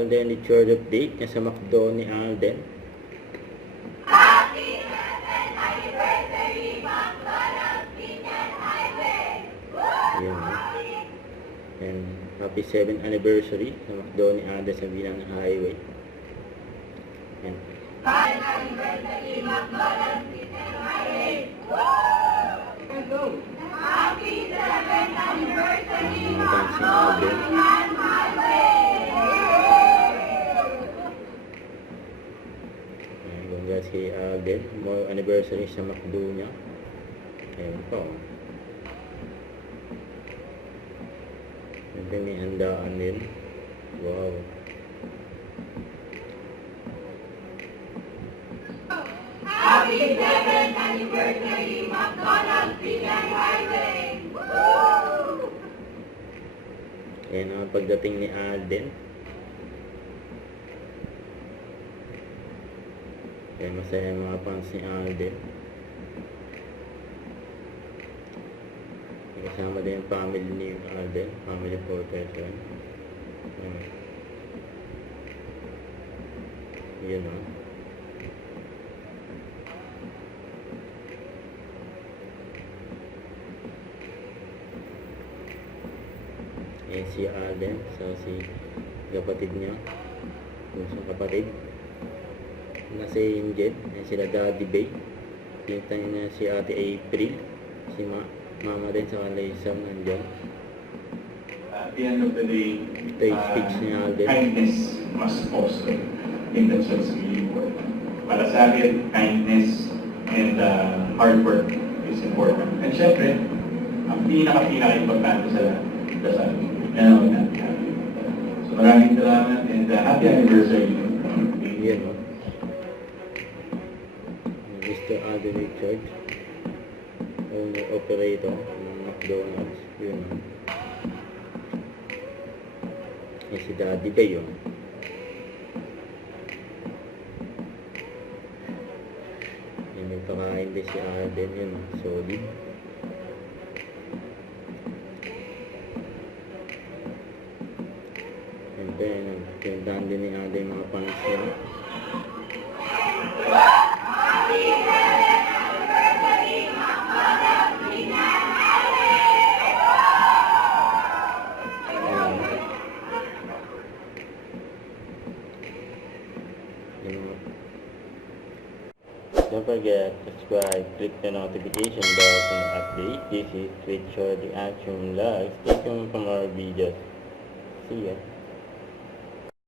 Alden Richard update niya sa McDo ni Alden. Happy 7th anniversary, McDonald's Piñan Highway! Ayan. And happy 7th anniversary sa McDo ni Alden sa Piñan Highway. Ayan. Happy anniversary, McDonald's Piñan Highway! Happy 7th anniversary, McDonald's Piñan Highway! Ayan, si Alden. More anniversary sa McDo niya. Ayan po. Siyempre may handaan din. Wow. Happy 7th anniversary, McDonald's Piñan Highway! Ayan ang pagdating ni Alden. Ayan, masaya yung mga fans ni Alden. Kasama din yung family ni Alden. Family photos yan. Yun o. Ayan si Alden. So si kapatid niya. Yung kapatid. Nasa yung jet. Ayan sila Daddy Bay. Pinta niya si Ate April. Si Mama din sa Kalaysan nandyan. At the end of the day, Ito yung speech ni Alden. kindness must foster in the church we work. Para sa akin, kindness and hard work is important. And syempre, ang pinaka-importante sa lahat, dasal. Yan ang natin. So maraming salamat and happy anniversary. Yan o. Mr. Alden Richard, owner operator ng McDonald's. Yun o. Yan si Daddy Bay o. Yan may pakain din si Alden. Yun o. Solid. Siyempre, nagpindahan din ni Alden mga fans niya. Happy 7th anniversary, McDonald's Piñan Highway! Don't forget to subscribe, click the notification bell for an update. This is Richard Reaction Live. Stay tuned for more videos. See ya.